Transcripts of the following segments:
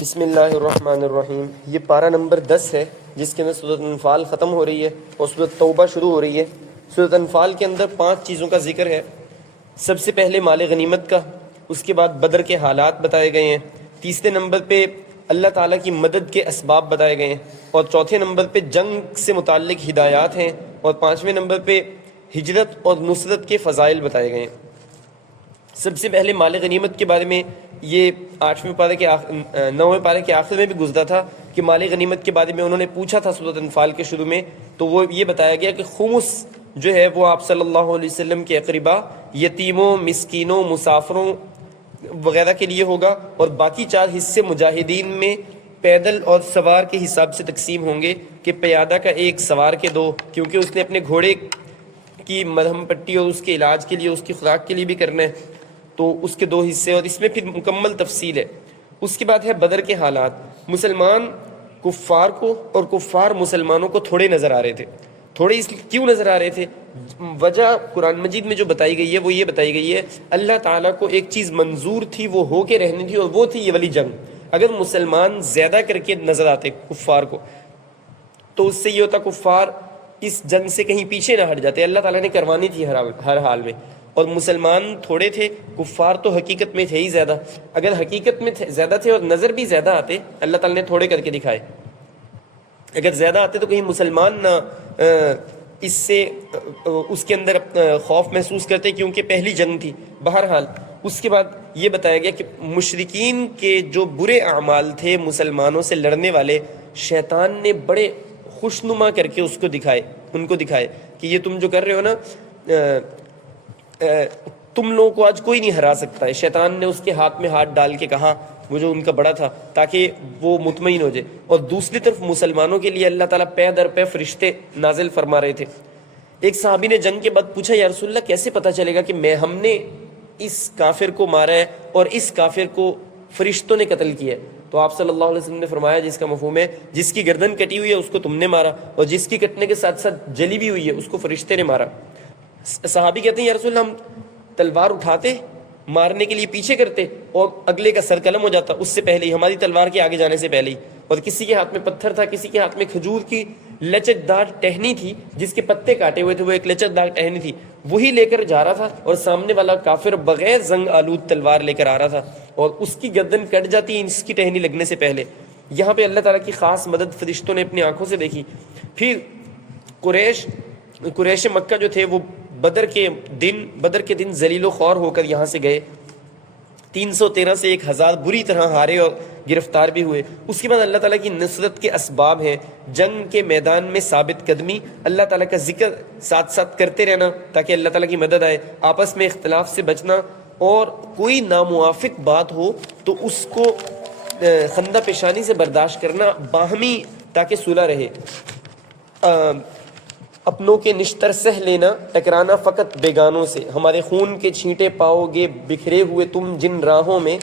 بسم اللہ الرحمن الرحیم۔ یہ پارہ نمبر 10 ہے جس کے اندر سورۃ انفال ختم ہو رہی ہے اور سورۃ توبہ شروع ہو رہی ہے۔ سورۃ انفال کے اندر 5 چیزوں کا ذکر ہے۔ سب سے پہلے مال غنیمت کا، اس کے بعد بدر کے حالات بتائے گئے ہیں، تیسرے نمبر پہ اللہ تعالیٰ کی مدد کے اسباب بتائے گئے ہیں، اور چوتھے نمبر پہ جنگ سے متعلق ہدایات ہیں، اور 5ویں نمبر پہ ہجرت اور نصرت کے فضائل بتائے گئے ہیں۔ سب سے پہلے مال غنیمت کے بارے میں یہ 9ویں پارے کے آخر میں بھی گزرا تھا کہ مال غنیمت کے بارے میں انہوں نے پوچھا تھا سورۃ انفال کے شروع میں، تو وہ یہ بتایا گیا کہ خمس جو ہے وہ آپ صلی اللہ علیہ وسلم کے اقربا، یتیموں، مسکینوں، مسافروں وغیرہ کے لیے ہوگا، اور باقی 4 حصے مجاہدین میں پیدل اور سوار کے حساب سے تقسیم ہوں گے کہ پیادہ کا 1، سوار کے 2، کیونکہ اس نے اپنے گھوڑے کی مرہم پٹی اور اس کے علاج کے لیے، اس کی خوراک کے لیے بھی کرنا ہے، تو اس کے 2 حصے، اور اس میں پھر مکمل تفصیل ہے۔ اس کے بعد ہے بدر کے حالات۔ مسلمان کفار کو اور کفار مسلمانوں کو تھوڑے نظر آ رہے تھے۔ تھوڑے اس کیوں نظر آ رہے تھے؟ وجہ قرآن مجید میں جو بتائی گئی ہے وہ یہ بتائی گئی ہے، اللہ تعالیٰ کو ایک چیز منظور تھی، وہ ہو کے رہنی تھی، اور وہ تھی یہ والی جنگ۔ اگر مسلمان زیادہ کر کے نظر آتے کفار کو، تو اس سے یہ ہوتا کفار اس جنگ سے کہیں پیچھے نہ ہٹ جاتے، اللہ تعالیٰ نے کروانی تھی ہر حال میں، اور مسلمان تھوڑے تھے، کفار تو حقیقت میں تھے ہی زیادہ۔ اگر حقیقت میں زیادہ تھے اور نظر بھی زیادہ آتے، اللہ تعالیٰ نے تھوڑے کر کے دکھائے۔ اگر زیادہ آتے تو کہیں مسلمان نہ اس سے اس کے اندر خوف محسوس کرتے، کیونکہ پہلی جنگ تھی۔ بہرحال اس کے بعد یہ بتایا گیا کہ مشرکین کے جو برے اعمال تھے مسلمانوں سے لڑنے والے، شیطان نے بڑے خوشنما کر کے ان کو دکھائے کہ یہ تم جو کر رہے ہو نا، تم لوگوں کو آج کوئی نہیں ہرا سکتا ہے۔ شیطان نے اس کے ہاتھ میں ہاتھ ڈال کے کہا، وہ جو ان کا بڑا تھا، تاکہ وہ مطمئن ہو جائے۔ اور دوسری طرف مسلمانوں کے لیے اللہ تعالیٰ پے در پے فرشتے نازل فرما رہے تھے۔ ایک صحابی نے جنگ کے بعد پوچھا، یا رسول اللہ کیسے پتہ چلے گا کہ ہم نے اس کافر کو مارا ہے اور اس کافر کو فرشتوں نے قتل کیا ہے؟ تو آپ صلی اللہ علیہ وسلم نے فرمایا، جس کا مفہوم ہے جس کی گردن کٹی ہوئی ہے اس کو تم نے مارا، اور جس کی کٹنے کے ساتھ ساتھ جلی بھی ہوئی ہے اس کو فرشتے نے مارا۔ صحابی کہتے ہیں، یا رسول اللہ ہم تلوار اٹھاتے، مارنے کے لیے پیچھے کرتے، اور اگلے کا سر قلم ہو جاتا اس سے پہلے ہی، ہماری تلوار کے آگے جانے سے پہلے ہی۔ اور کسی کے ہاتھ میں پتھر تھا، کسی کے ہاتھ میں کھجور کی لچکدار ٹہنی تھی جس کے پتے کاٹے ہوئے تھے، وہ ایک لچکدار ٹہنی تھی، وہی لے کر جا رہا تھا، اور سامنے والا کافر بغیر زنگ آلود تلوار لے کر آ رہا تھا، اور اس کی گردن کٹ جاتی اس کی ٹہنی لگنے سے پہلے۔ یہاں پہ اللہ تعالیٰ کی خاص مدد فرشتوں نے اپنی آنکھوں سے دیکھی۔ پھر قریش مکہ جو تھے وہ بدر کے دن ذلیل و خوار ہو کر یہاں سے گئے، 313 سے 1000 بری طرح ہارے اور گرفتار بھی ہوئے۔ اس کے بعد اللہ تعالیٰ کی نصرت کے اسباب ہیں، جنگ کے میدان میں ثابت قدمی، اللہ تعالیٰ کا ذکر ساتھ ساتھ کرتے رہنا تاکہ اللہ تعالیٰ کی مدد آئے، آپس میں اختلاف سے بچنا، اور کوئی ناموافق بات ہو تو اس کو خندہ پیشانی سے برداشت کرنا، باہمی تاکہ صلح رہے، اپنوں کے نشتر سہ لینا، ٹکرانا فقط بیگانوں سے، ہمارے خون کے چھینٹے پاؤ گے بکھرے ہوئے تم جن راہوں میں،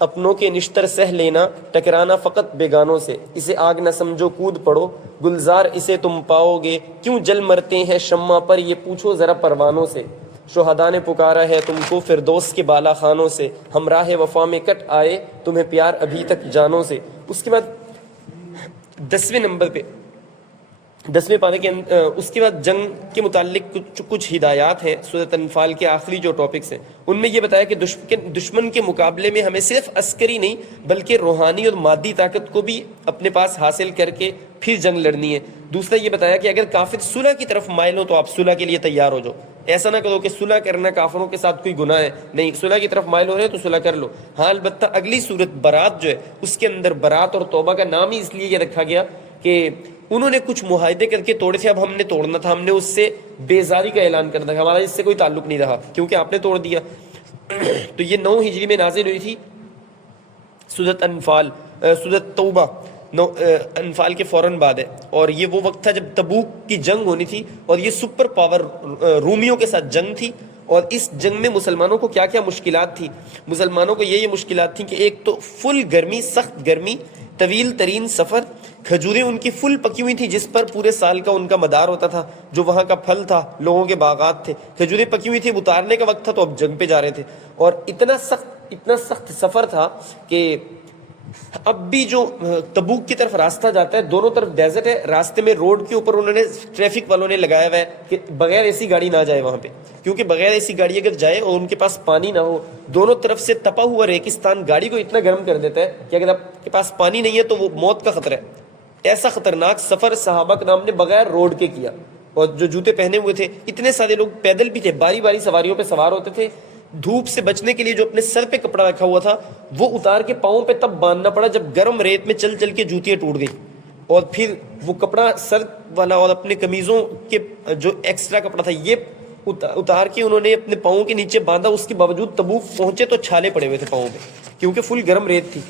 اپنوں کے نشتر سہ لینا، ٹکرانا فقط بیگانوں سے، اسے آگ نہ سمجھو کود پڑو، گلزار اسے تم پاؤ گے، کیوں جل مرتے ہیں شمع پر یہ پوچھو ذرا پروانوں سے، شہداء نے پکارا ہے تم کو فردوس کے بالا خانوں سے، ہمراہ وفا میں کٹ آئے تمہیں پیار ابھی تک جانوں سے۔ اس کے بعد 10ویں نمبر پہ 10ویں پارے کے اس کے بعد جنگ کے متعلق کچھ ہدایات ہیں۔ سورۃ انفال کے آخری جو ٹاپکس ہیں ان میں یہ بتایا کہ دشمن کے مقابلے میں ہمیں صرف عسکری نہیں بلکہ روحانی اور مادی طاقت کو بھی اپنے پاس حاصل کر کے پھر جنگ لڑنی ہے۔ دوسرا یہ بتایا کہ اگر کافر صلح کی طرف مائل ہو تو آپ صلح کے لیے تیار ہو جاؤ، ایسا نہ کرو کہ صلح کرنا کافروں کے ساتھ کوئی گناہ ہے، نہیں، صلح کی طرف مائل ہو رہے تو صلح کر لو۔ ہاں البتہ اگلی صورت برات جو ہے اس کے اندر برات اور توبہ کا نام ہی اس لیے یہ رکھا گیا کہ انہوں نے کچھ معاہدے کر کے توڑے تھے، اب ہم نے توڑنا تھا، ہم نے اس سے بیزاری کا اعلان کرنا تھا، ہمارا اس سے کوئی تعلق نہیں رہا کیونکہ آپ نے توڑ دیا۔ تو یہ 9 ہجری میں نازل ہوئی تھی سورۃ انفال، سورۃ توبہ انفال کے فوراً بعد ہے، اور یہ وہ وقت تھا جب تبوک کی جنگ ہونی تھی، اور یہ سپر پاور رومیوں کے ساتھ جنگ تھی۔ اور اس جنگ میں مسلمانوں کو کیا کیا مشکلات تھی؟ مسلمانوں کو یہ مشکلات تھیں کہ ایک تو فل گرمی، سخت گرمی، طویل ترین سفر، کھجوریں ان کی فل پکی ہوئی تھی جس پر پورے سال کا ان کا مدار ہوتا تھا، جو وہاں کا پھل تھا، لوگوں کے باغات تھے، کھجوریں پکی ہوئی تھی، اتارنے کا وقت تھا تو اب جنگ پہ جا رہے تھے، اور اتنا سخت سفر تھا کہ اب بھی جو تبوک کی طرف راستہ جاتا ہے دونوں طرف ڈیزرٹ ہے، راستے میں روڈ کے اوپر انہوں نے ٹریفک والوں نے لگایا ہوا ہے کہ بغیر ایسی گاڑی نہ جائے وہاں پہ، کیونکہ بغیر ایسی گاڑی اگر جائے اور ان کے پاس پانی نہ ہو، دونوں طرف سے تپا ہوا ریگستان گاڑی کو اتنا گرم کر دیتا ہے کہ اگر آپ کے پاس پانی نہیں ہے تو وہ موت کا خطرہ ہے۔ ایسا خطرناک سفر صحابہ کرام نے بغیر روڈ کے کیا، اور جو جوتے پہنے ہوئے تھے، اتنے سارے لوگ پیدل بھی تھے، باری باری سواریوں پہ سوار ہوتے تھے، دھوپ سے بچنے کے لیے جو اپنے سر پہ کپڑا رکھا ہوا تھا وہ اتار کے پاؤں پہ تب باندھنا پڑا جب گرم ریت میں چل چل کے جوتیاں ٹوٹ گئی، اور پھر وہ کپڑا سر والا اور اپنے قمیضوں کے جو ایکسٹرا کپڑا تھا یہ اتار کے انہوں نے اپنے پاؤں کے نیچے باندھا۔ اس کے باوجود تبوک پہنچے تو چھالے پڑے ہوئے تھے پاؤں پہ، کیونکہ فل گرم ریت تھی۔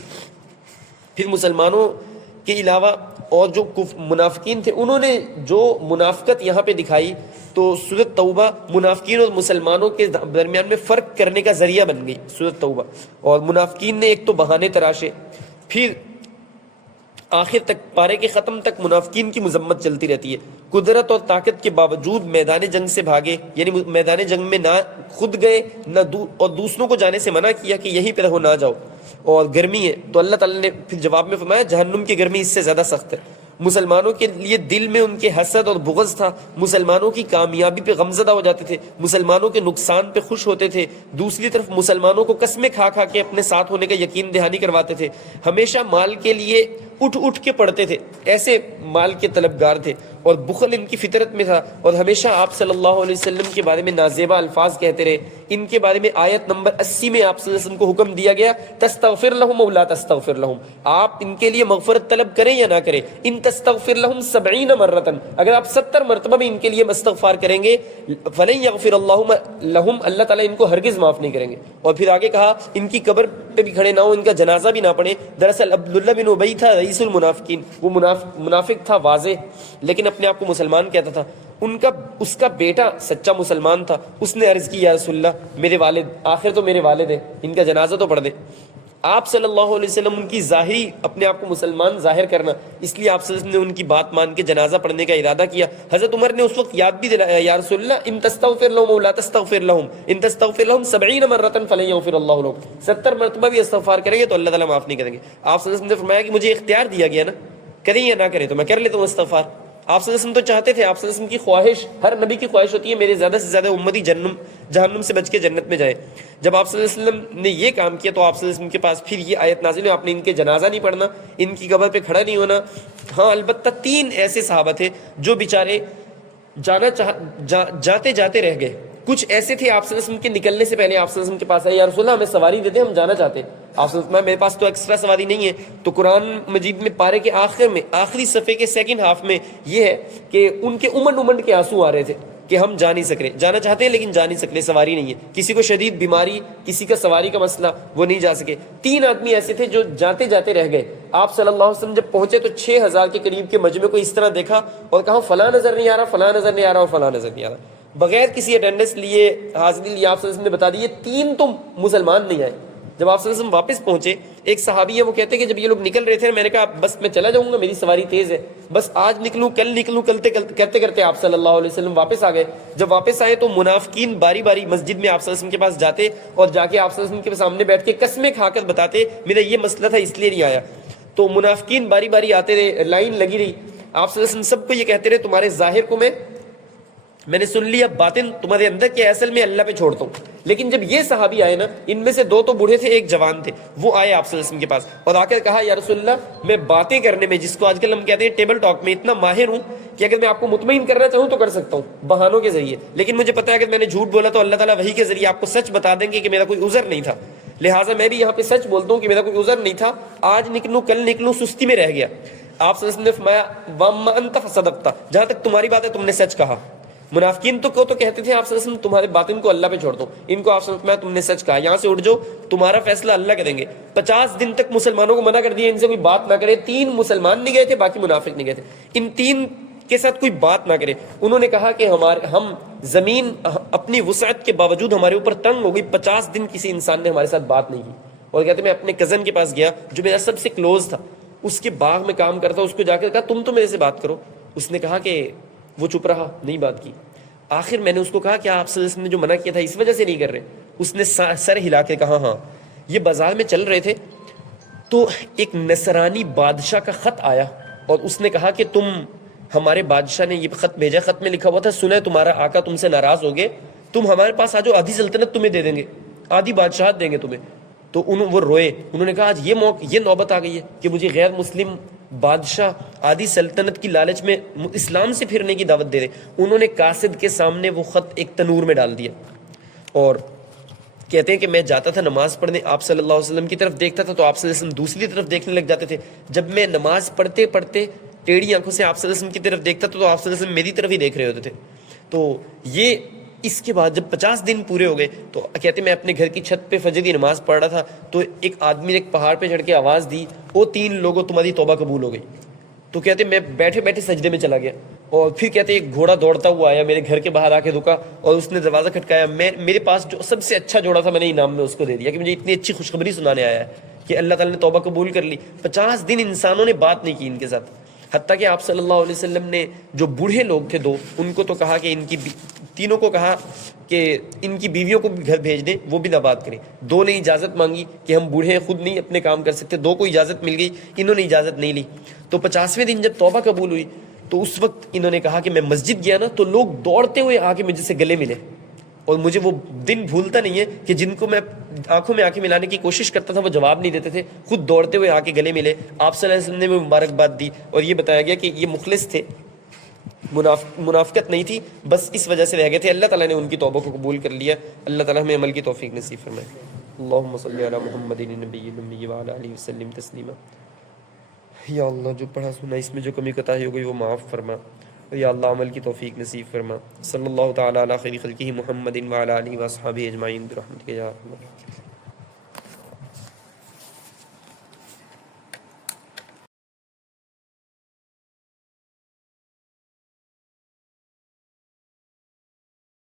پھر مسلمانوں کے علاوہ اور جو منافقین تھے انہوں نے جو منافقت یہاں پہ دکھائی، تو سورۃ توبہ منافقین اور مسلمانوں کے درمیان میں فرق کرنے کا ذریعہ بن گئی سورۃ توبہ۔ اور منافقین نے ایک تو بہانے تراشے، پھر آخر تک پارے کے ختم تک منافقین کی مذمت چلتی رہتی ہے۔ قدرت اور طاقت کے باوجود میدان جنگ سے بھاگے، یعنی میدان جنگ میں نہ خود گئے نہ اور دوسروں کو جانے سے منع کیا کہ یہیں پہ رہو نہ جاؤ، اور گرمی ہے تو اللہ تعالیٰ نے پھر جواب میں فرمایا جہنم کی گرمی اس سے زیادہ سخت ہے۔ مسلمانوں کے لیے دل میں ان کے حسد اور بغض تھا، مسلمانوں کی کامیابی پہ غمزدہ ہو جاتے تھے، مسلمانوں کے نقصان پہ خوش ہوتے تھے، دوسری طرف مسلمانوں کو قسمیں کھا کھا کے اپنے ساتھ ہونے کا یقین دہانی کرواتے تھے، ہمیشہ مال کے لیے اٹھ اٹھ کے پڑھتے تھے، ایسے مال کے طلبگار تھے، اور بخل ان کی فطرت میں تھا، اور ہمیشہ آپ صلی اللہ علیہ وسلم کے بارے میں نازیبا الفاظ کہتے رہے۔ ان کے بارے میں آیت نمبر 80 میں آپ صلی اللہ علیہ وسلم کو حکم دیا گیا تستغفر لهم او لا تستغفر لهم، آپ ان کے لیے مغفرت طلب کریں یا نہ کریں، ان تستغفر لهم 70 مرۃ، اگر آپ 70 مرتبہ بھی ان کے لیے استغفار کریں گے فلن یغفر اللہ لهم، اللہ تعالیٰ ان کو ہرگز معاف نہیں کریں گے۔ اور پھر آگے کہا ان کی قبر پہ بھی کھڑے نہ ہو، ان کا جنازہ بھی نہ پڑھیں۔ دراصل عبداللہ بن ابی تھا رئیس المنافقین، وہ منافق تھا واضح، لیکن اپنے آپ کو مسلمان کہتا تھا۔ اس کا بیٹا سچا مسلمان تھا، اس نے عرض کی یا رسول اللہ میرے والد، آخر تو میرے والد ہیں، ان کا جنازہ تو پڑھ دے۔ آپ صلی اللہ علیہ وسلم ان کی ظاہری اپنے آپ کو مسلمان ظاہر کرنا، اس لیے آپ صلی اللہ علیہ وسلم نے ان کی بات مان کے جنازہ پڑھنے کا ارادہ کیا۔ حضرت عمر نے اس وقت یاد بھی دلایا یا رسول اللہ ان تستغفر لهم او لا تستغفر لهم ان تستغفر لهم 70 مرۃ فلن یغفر اللہ لهم، 70 مرتبہ بھی استغفار کریں گے تو اللہ تعالیٰ معاف نہیں کریں گے۔ آپ صلی اللہ علیہ وسلم نے فرمایا کہ مجھے اختیار دیا گیا نا، کریں یا نہ کریں تو میں کر لیتا ہوں استغفار۔ آپ صلی اللہ علیہ وسلم تو چاہتے تھے، آپ صلی اللہ علیہ وسلم کی خواہش، ہر نبی کی خواہش ہوتی ہے میرے زیادہ سے زیادہ امتی جہنم سے بچ کے جنت میں جائے۔ جب آپ صلی اللہ علیہ وسلم نے یہ کام کیا تو آپ صلی اللہ علیہ وسلم کے پاس پھر یہ آیت نازل ہوئی، آپ نے ان کے جنازہ نہیں پڑھنا، ان کی قبر پہ کھڑا نہیں ہونا۔ ہاں البتہ 3 ایسے صحابہ تھے جو بیچارے جاتے جاتے رہ گئے۔ کچھ ایسے تھے آپ صلی اللہ علیہ وسلم کے نکلنے سے پہلے آپ صلی اللہ علیہ وسلم کے پاس آئے یا رسول اللہ ہمیں سواری دے دیں ہم جانا چاہتے ہیں۔ آپ صلی اللہ علیہ وسلم میرے پاس تو ایکسٹرا سواری نہیں ہے۔ تو قرآن مجید میں پارے کے آخر میں آخری صفحے کے سیکنڈ ہاف میں یہ ہے کہ ان کے امنڈ کے آنسو آ رہے تھے کہ ہم جا نہیں سک رہے، جانا چاہتے ہیں لیکن جا نہیں سکتے، سواری نہیں ہے، کسی کو شدید بیماری، کسی کا سواری کا مسئلہ، وہ نہیں جا سکے۔ 3 آدمی ایسے تھے جو جاتے جاتے رہ گئے۔ آپ صلی اللہ علیہ وسلم جب پہنچے تو 6000 کے قریب کے مجمع کو اس طرح دیکھا اور کہا فلاں نظر نہیں آ رہا، فلاں نظر نہیں آ رہا اور فلاں نظر نہیں آ رہا، بغیر کسی اٹینڈنس لیے حاضری لیے آپ صلی اللہ علیہ وسلم نے بتا دی یہ 3 تم مسلمان نہیں آئے۔ جب آپ صلی اللہ علیہ وسلم واپس پہنچے، ایک صحابی ہے وہ کہتے ہیں کہ جب یہ لوگ نکل رہے تھے میں نے کہا بس میں چلا جاؤں گا، میری سواری تیز ہے، بس آج نکلوں کل نکلوں، کرتے کرتے آپ صلی اللہ علیہ وسلم واپس آ گئے۔ جب واپس آئے تو منافقین باری باری مسجد میں آپ صلی اللہ علیہ وسلم کے پاس جاتے اور جا کے آپ صلی اللہ علیہ وسلم کے سامنے بیٹھ کے قسمیں کھا کر بتاتے میرا یہ مسئلہ تھا اس لیے نہیں آیا۔ تو منافقین باری باری آتے رہے، لائن لگی رہی، آپ صلی اللہ علیہ وسلم سب کو یہ کہتے رہے تمہارے ظاہر کو میں نے سن لیا، باطن تمہارے اندر کے اصل میں اللہ پہ چھوڑتا ہوں۔ لیکن جب یہ صحابی آئے نا، ان میں سے 2 تو بوڑھے تھے، ایک جوان تھے، وہ آئے آپ صلی اللہ علیہ وسلم کے پاس اور آ کر کہا یا رسول اللہ میں باتیں کرنے میں، جس کو آج کل ہم کہتے ہیں ٹیبل ٹاک میں، اتنا ماہر ہوں کہ اگر میں آپ کو مطمئن کرنا چاہوں تو کر سکتا ہوں بہانوں کے ذریعے، لیکن مجھے پتا ہے اگر میں نے جھوٹ بولا تو اللہ تعالیٰ وحی کے ذریعے آپ کو سچ بتا دیں گے کہ میرا کوئی عذر نہیں تھا، لہٰذا میں بھی یہاں پہ سچ بولتا ہوں کہ میرا کوئی عذر نہیں تھا، آج نکلوں کل نکلوں سستی میں رہ گیا۔ آپ صلی اللہ علیہ وسلم نے فرمایا وَأَمَّا أَنْتَ فَصَدَقْتَ، جہاں تک تمہاری بات ہے تم نے سچ کہا۔ منافقین تو کہتے تھے آپ صلی اللہ علیہ وسلم تمہارے باطن کو اللہ پہ چھوڑ دو، ان کو آپ صلی اللہ علیہ وسلم تم نے سچ کہا، یہاں سے اٹھ جاؤ، تمہارا فیصلہ اللہ کریں گے۔ 50 دن تک مسلمانوں کو منع کر دیا ان سے کوئی بات نہ کرے، 3 مسلمان نہیں گئے تھے، باقی منافق نہیں گئے تھے، ان 3 کے ساتھ کوئی بات نہ کرے۔ انہوں نے کہا کہ ہم زمین اپنی وسعت کے باوجود ہمارے اوپر تنگ ہو گئی، 50 دن کسی انسان نے ہمارے ساتھ بات نہیں کی۔ اور کہتے میں اپنے کزن کے پاس گیا جو میرا سب سے کلوز تھا، اس کے باغ میں کام کرتا، اس کو جا کر کہا تم تو میرے سے بات کرو، اس نے کہا کہ وہ چپ رہا، نہیں بات کی۔ آخر میں نے اس کو کہا کہ آپ صلی اللہ علیہ وسلم نے جو منع کیا تھا اس وجہ سے نہیں کر رہے؟ اس نے سر ہلا کے کہا ہاں۔ یہ بازار میں چل رہے تھے، تو ایک نصرانی بادشاہ کا خط آیا اور اس نے کہا کہ تم ہمارے بادشاہ نے یہ خط بھیجا، خط میں لکھا ہوا تھا سنا ہے تمہارا آقا تم سے ناراض ہو گئے، تم ہمارے پاس آ جاؤ، آدھی سلطنت تمہیں دے دیں گے، آدھی بادشاہت دیں گے تمہیں۔ تو وہ روئے، انہوں نے کہا آج یہ نوبت آ گئی ہے کہ مجھے غیر مسلم بادشاہ آدھی سلطنت کی لالچ میں اسلام سے پھرنے کی دعوت دے رہے۔ انہوں نے قاصد کے سامنے وہ خط ایک تنور میں ڈال دیا، اور کہتے ہیں کہ میں جاتا تھا نماز پڑھنے، آپ صلی اللہ علیہ وسلم کی طرف دیکھتا تھا تو آپ صلی اللہ علیہ وسلم دوسری طرف دیکھنے لگ جاتے تھے، جب میں نماز پڑھتے پڑھتے ٹیڑھی آنکھوں سے آپ صلی اللہ علیہ وسلم کی طرف دیکھتا تھا تو آپ صلی اللہ علیہ وسلم میری طرف ہی دیکھ رہے ہوتے تھے۔ تو یہ اس کے بعد جب 50 دن پورے ہو گئے تو کہتے میں اپنے گھر کی چھت پہ فجر کی نماز پڑھ رہا تھا تو ایک آدمی نے ایک پہاڑ پہ چڑھ کے آواز دی، او 3 لوگوں تمہاری توبہ قبول ہو گئی۔ تو کہتے میں بیٹھے بیٹھے سجدے میں چلا گیا، اور پھر کہتے ایک گھوڑا دوڑتا ہوا آیا میرے گھر کے باہر آ کے رکا اور اس نے دروازہ کھٹکایا، میرے پاس جو سب سے اچھا جوڑا تھا میں نے انعام میں اس کو دے دیا کہ مجھے اتنی اچھی خوشخبری سنانے آیا ہے کہ اللہ تعالیٰ نے توبہ قبول کر لی۔ 50 دن انسانوں نے بات نہیں کی ان کے ساتھ، حتیٰ کہ آپ صلی اللہ علیہ وسلم نے جو بوڑھے لوگ تھے 2 ان کو تو کہا کہ تینوں کو کہا کہ ان کی بیویوں کو بھی گھر بھیج دیں، وہ بھی نہ بات کریں۔ 2 نے اجازت مانگی کہ ہم بوڑھے ہیں خود نہیں اپنے کام کر سکتے، 2 کو اجازت مل گئی، انہوں نے اجازت نہیں لی۔ تو 50ویں دن جب توبہ قبول ہوئی تو اس وقت انہوں نے کہا کہ میں مسجد گیا نا تو لوگ دوڑتے ہوئے آ کے مجھ سے گلے ملے، اور مجھے وہ دن بھولتا نہیں ہے کہ جن کو میں آنکھوں میں آنکھیں ملانے کی کوشش کرتا تھا وہ جواب نہیں دیتے تھے، خود دوڑتے ہوئے آ کے گلے ملے۔ آپ صلی اللہ علیہ وسلم نے مبارکباد دی اور یہ بتایا گیا کہ یہ مخلص تھے، منافقت نہیں تھی، بس اس وجہ سے رہ گئے تھے۔ اللہ تعالیٰ نے ان کی توبہ کو قبول کر لیا۔ اللہ تعالیٰ ہمیں عمل کی توفیق نصیب فرمائے۔ اللہم صلی علی محمد النبی الامی وعلی آلہ وسلم تسلیما۔ یا اللہ جو پڑھا سنا اس میں جو کمی کوتاہی ہو گئی وہ معاف فرما، یا اللہ عمل کی توفیق نصیب فرما۔ صلی اللہ تعالیٰ علی خیر خلقہ محمد وعلی آلہ وصحبہ اجمعین برحمتک یا ارحم الراحمین۔